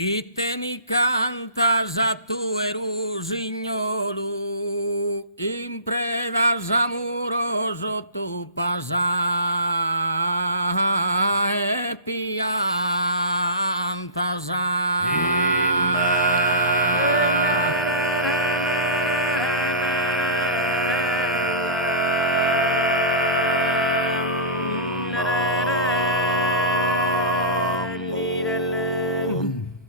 Ite mi cantas a tu erusignolu, in predas amoroso tu pasa e piantas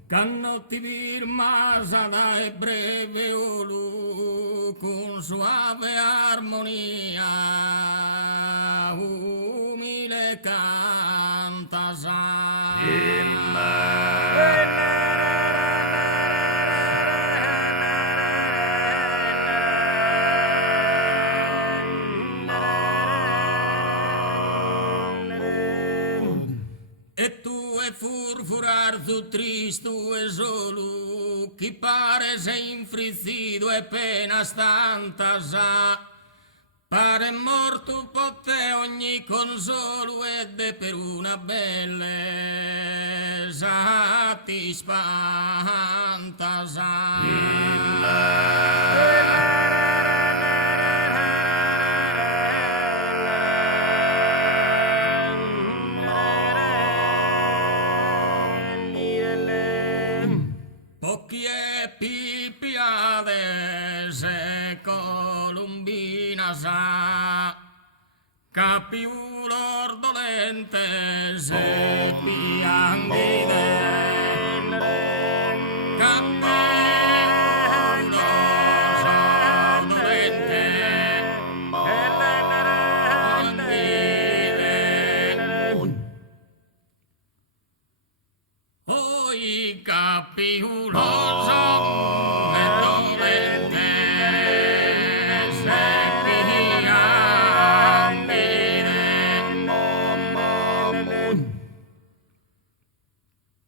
Cannotti virmasada e breve olu con suave armonia umile cantasa. E tu e furfurar tu tristo e solo, chi pare sei infrizzido e penas tantas pare morto per te ogni consolo ed è per una bellezza ti spantas. Pochi e pipiades e columbinas capiulor dolentes e piangide capiuloso e dolente se piangide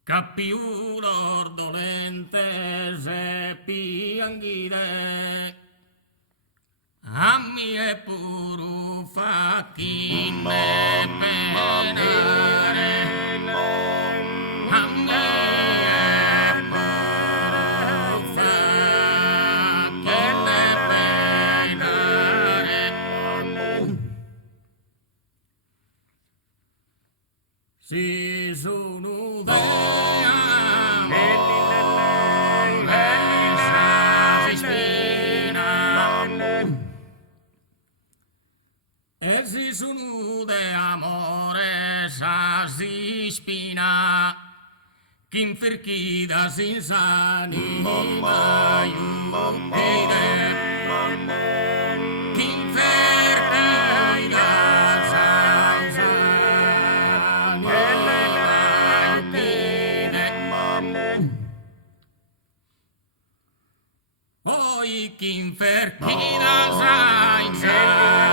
capiulor dolente se piangide a mi e puru fa chi me penare a me si sono e si sono de amore sa si spina chi inferchida si insani mai chi inferchida poi chi inferchida sa